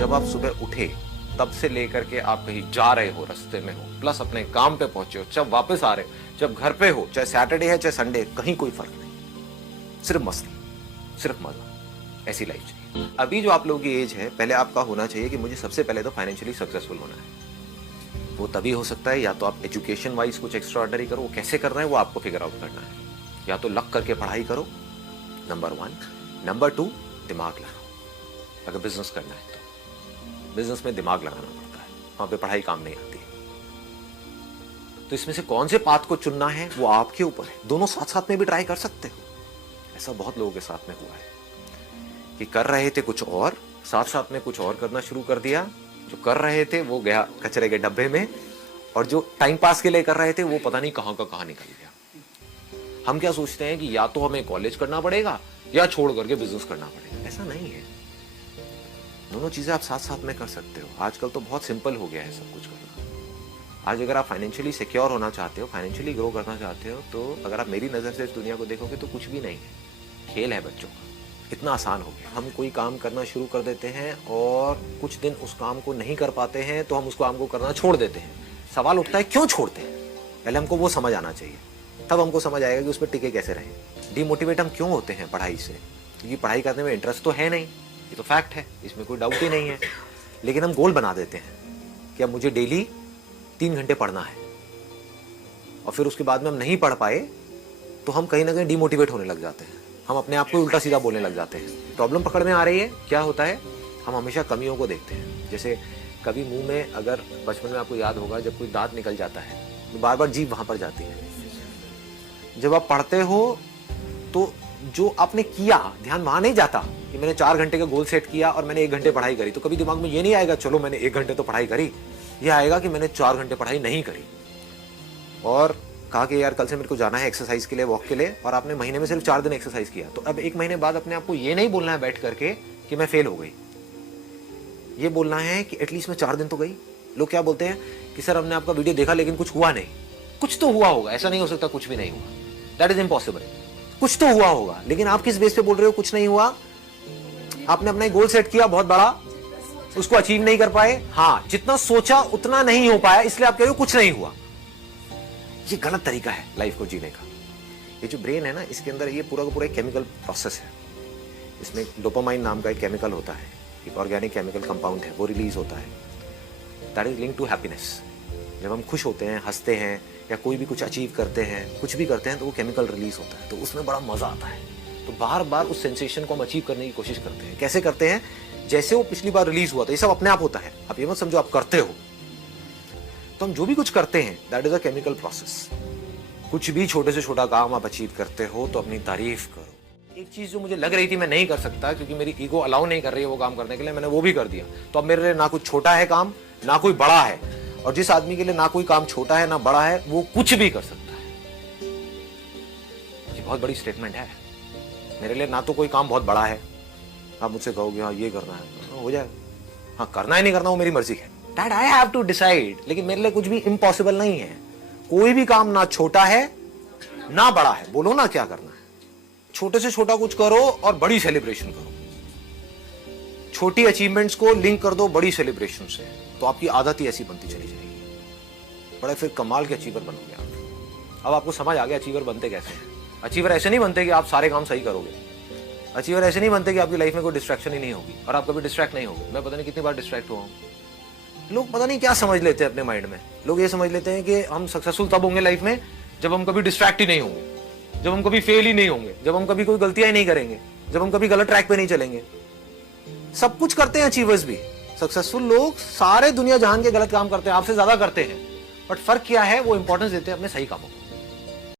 जब आप सुबह उठे तब से लेकर के आप कहीं जा रहे हो, रास्ते में हो, प्लस अपने काम पे पहुंचे हो, जब वापस आ रहे हो, जब घर पे हो, चाहे सैटरडे है चाहे संडे, कहीं कोई फर्क नहीं, सिर्फ मस्ती, सिर्फ मजा, ऐसी लाइफ चाहिए। अभी जो आप लोगों की एज है, पहले आपका होना चाहिए कि मुझे सबसे पहले तो फाइनेंशियली सक्सेसफुल होना है। वो तभी हो सकता है या तो आप एजुकेशन वाइज कुछ एक्स्ट्रा ऑर्डिनरी करो, वो कैसे कर रहे हैं वो आपको फिगर आउट करना है, या तो लक करके पढ़ाई करो, नंबर 1। नंबर 2, दिमाग लगाओ। अगर बिजनेस करना है तो बिजनेस में दिमाग लगाना पड़ता है, वहां पे पढ़ाई काम नहीं आती। तो इसमें से कौन से पाथ को चुनना है वो आपके ऊपर है। दोनों साथ साथ में भी ट्राई कर सकते हो। ऐसा बहुत लोगों के साथ में हुआ है कि कर रहे थे कुछ और, साथ साथ में कुछ और करना शुरू कर दिया। जो कर रहे थे वो गया कचरे के डब्बे में, और जो टाइम पास के लिए कर रहे थे वो पता नहीं कहां का कहां निकल गया। हम क्या सोचते हैं कि या तो हमें कॉलेज करना पड़ेगा या छोड़ करके बिजनेस करना पड़ेगा। ऐसा नहीं है, दोनों चीजें आप साथ साथ में कर सकते हो। आजकल तो बहुत सिंपल हो गया है सब कुछ करना। आज अगर आप फाइनेंशियली सिक्योर होना चाहते हो, फाइनेंशियली ग्रो करना चाहते हो, तो अगर आप मेरी नजर से इस दुनिया को देखोगे तो कुछ भी नहीं है, खेल है बच्चों का। इतना आसान हो गया। हम कोई काम करना शुरू कर देते हैं और कुछ दिन उस काम को नहीं कर पाते हैं तो हम उस काम को करना छोड़ देते हैं। सवाल उठता है क्यों छोड़ते हैं, पहले हमको वो समझ आना चाहिए, तब हमको समझ आएगा कि उस पर टिके कैसे रहें। डिमोटिवेट हम क्यों होते हैं पढ़ाई से, क्योंकि पढ़ाई करने में इंटरेस्ट तो है नहीं, ये तो फैक्ट है, इसमें कोई डाउट ही नहीं है। लेकिन हम गोल बना देते हैं कि अब मुझे डेली 3 घंटे पढ़ना है, और फिर उसके बाद में हम नहीं पढ़ पाए तो हम कहीं ना कहीं डिमोटिवेट होने लग जाते हैं। हम अपने आप को उल्टा सीधा बोलने लग जाते हैं। प्रॉब्लम पकड़ में आ रही है, क्या होता है, हम हमेशा कमियों को देखते हैं। जैसे कभी मुंह में, अगर बचपन में आपको याद होगा, जब कोई दांत निकल जाता है तो बार बार जीभ वहां पर जाती है। जब आप पढ़ते हो तो जो आपने किया ध्यान वहां नहीं जाता कि मैंने 4 घंटे का गोल सेट किया और मैंने 1 घंटे पढ़ाई करी, तो कभी दिमाग में ये नहीं आएगा चलो मैंने 1 घंटे तो पढ़ाई करी। ये आएगा कि मैंने 4 घंटे पढ़ाई नहीं करी, और कहा कि यार कल से मेरे को जाना है एक्सरसाइज के लिए, वॉक के लिए, और आपने महीने में सिर्फ 4 दिन एक्सरसाइज किया। तो अब 1 महीने बाद अपने आप को ये नहीं बोलना है बैठ करके कि मैं फेल हो गई, ये बोलना है कि एटलीस्ट मैं 4 दिन तो गई। लोग क्या बोलते हैं कि सर हमने आपका वीडियो देखा लेकिन कुछ हुआ नहीं। कुछ तो हुआ होगा, ऐसा नहीं हो सकता कुछ भी नहीं हुआ, दैट इज इम्पॉसिबल। कुछ तो हुआ होगा, लेकिन आप किस बेस पे बोल रहे हो कुछ नहीं हुआ? आपने अपना गोल सेट किया बहुत बड़ा, उसको अचीव नहीं कर पाए। हाँ, जितना सोचा उतना नहीं हो पाया, इसलिए आप कह रहे हो कुछ नहीं हुआ। ये गलत तरीका है लाइफ को जीने का। ये जो ब्रेन है ना, इसके अंदर ये पूरा का पूरा एक केमिकल प्रोसेस है। इसमें डोपामाइन नाम का एक केमिकल होता है, एक ऑर्गेनिक केमिकल कंपाउंड है, वो रिलीज होता है, that is link to happiness. जब हम खुश होते हैं, हंसते हैं, या कोई भी कुछ अचीव करते हैं, कुछ भी करते हैं, तो वो केमिकल रिलीज होता है, तो उसमें बड़ा मजा आता है। तो बार बार उस सेंसेशन को हम अचीव करने की कोशिश करते हैं। कैसे करते हैं? जैसे वो पिछली बार रिलीज हुआ था, ये सब अपने आप होता है, आप ये मत समझो आप करते हो। तो हम जो भी कुछ करते हैं that is a chemical process. कुछ भी छोटे से छोटा काम आप अचीव करते हो तो अपनी तारीफ करो। एक चीज जो मुझे लग रही थी मैं नहीं कर सकता क्योंकि मेरी ईगो अलाउ नहीं कर रही है वो काम करने के लिए, मैंने वो भी कर दिया। तो अब मेरे लिए ना कुछ छोटा है काम, ना कोई बड़ा है, और जिस आदमी के लिए ना कोई काम छोटा है ना बड़ा है, वो कुछ भी कर सकता है। ये बहुत बड़ी स्टेटमेंट है। मेरे लिए ना तो कोई काम बहुत बड़ा है, आप मुझसे कहोगे हाँ ये करना है, हो जाएगा। हाँ, करना है नहीं करना वो मेरी मर्जी है, that I have to decide. लेकिन मेरे लिए कुछ भी इम्पॉसिबल नहीं है। कोई भी काम ना छोटा है ना बड़ा है, बोलो ना क्या करना है। छोटे से छोटा कुछ करो और बड़ी सेलिब्रेशन करो। छोटी अचीवमेंट्स को लिंक कर दो बड़ी सेलिब्रेशन से, तो आपकी आदत ही ऐसी बनती चली जाएगी। बड़े फिर कमाल के अचीवर बनोगे आप। अब आपको समझ आ गया अचीवर बनते कैसे हैं। अचीवर ऐसे नहीं बनते कि आप सारे काम सही करोगे। अचीवर ऐसे नहीं बनते कि आपकी लाइफ में कोई डिस्ट्रैक्शन ही नहीं होगी और आप कभी डिस्ट्रैक्ट नहीं होगे। मैं पता नहीं कितनी बार डिस्ट्रैक्ट हुआ हूं। लोग पता नहीं क्या समझ लेते हैं अपने माइंड में। लोग ये समझ लेते हैं कि हम सक्सेसफुल तब होंगे लाइफ में जब हम कभी डिस्ट्रैक्ट ही नहीं होंगे, जब हम कभी फेल ही नहीं होंगे, जब हम कभी कोई गलतियां ही नहीं करेंगे, जब हम कभी गलत ट्रैक पे नहीं चलेंगे। सब कुछ करते हैं अचीवर्स भी। सक्सेसफुल लोग सारे दुनिया जहान के गलत काम करते हैं, आपसे ज्यादा करते हैं, बट फर्क क्या है, वो इंपॉर्टेंस देते हैं अपने सही कामों को।